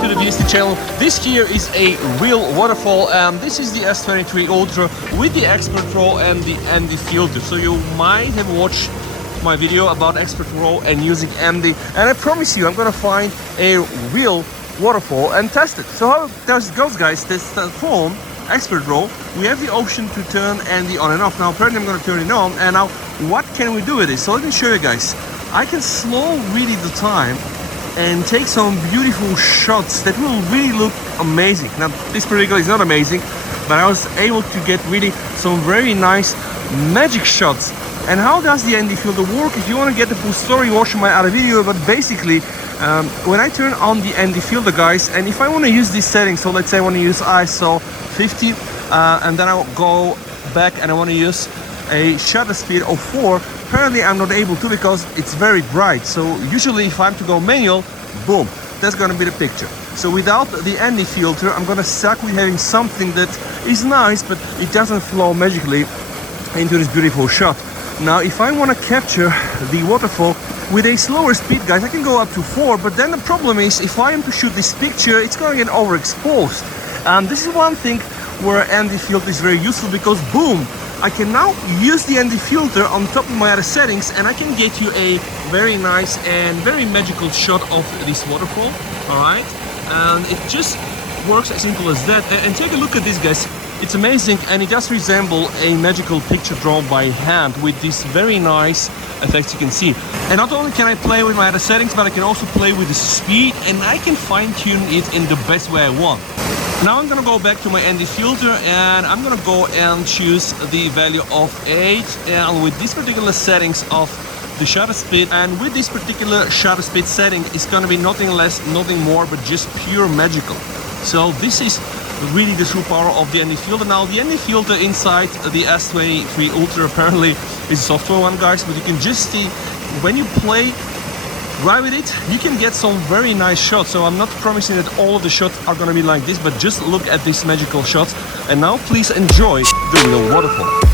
back to the VST channel. This here is a real waterfall. This is the S23 Ultra with the Expert Raw and the ND filter. So you might have watched my video about Expert Raw and using ND, and I promise you I'm gonna find a real waterfall and test it. So how does it go, guys? This phone Expert Raw, we have the option to turn ND on and off. Now apparently I'm gonna turn it on, and now what can we do with this? So let me show you guys. I can slow really the time and take some beautiful shots that will really look amazing. Now this particular is not amazing, but I was able to get really some very nice magic shots. And how does the ND filter work? If you want to get the full story, watch my other video. But basically when I turn on the ND filter, guys, and if I want to use this setting, so let's say I want to use ISO 50 and then I'll go back and I want to use a shutter speed of 4, apparently I'm not able to because it's very bright. So usually if I'm to go manual, boom, that's gonna be the picture. So without the ND filter, I'm gonna suck with having something that is nice, but it doesn't flow magically into this beautiful shot. Now if I want to capture the waterfall with a slower speed, guys, I can go up to 4, but then the problem is if I am to shoot this picture, it's gonna get overexposed. And this is one thing where ND filter is very useful, because boom, I can now use the ND filter on top of my other settings, and I can get you a very nice and very magical shot of this waterfall. All right, and it just works as simple as that. And take a look at this, guys. It's amazing, and it does resemble a magical picture drawn by hand with these very nice effects you can see. And not only can I play with my other settings, but I can also play with the speed, and I can fine-tune it in the best way I want. Now I'm gonna go back to my ND filter, and I'm gonna go and choose the value of 8, and with this particular settings of the shutter speed, and with this particular shutter speed setting, it's gonna be nothing less, nothing more, but just pure magical. So this is really the true power of the ND filter. Now the ND filter inside the S23 Ultra apparently is a software one, guys, but you can just see when you play right with it, you can get some very nice shots. So I'm not promising that all of the shots are going to be like this, but just look at these magical shots. And now please enjoy the real waterfall.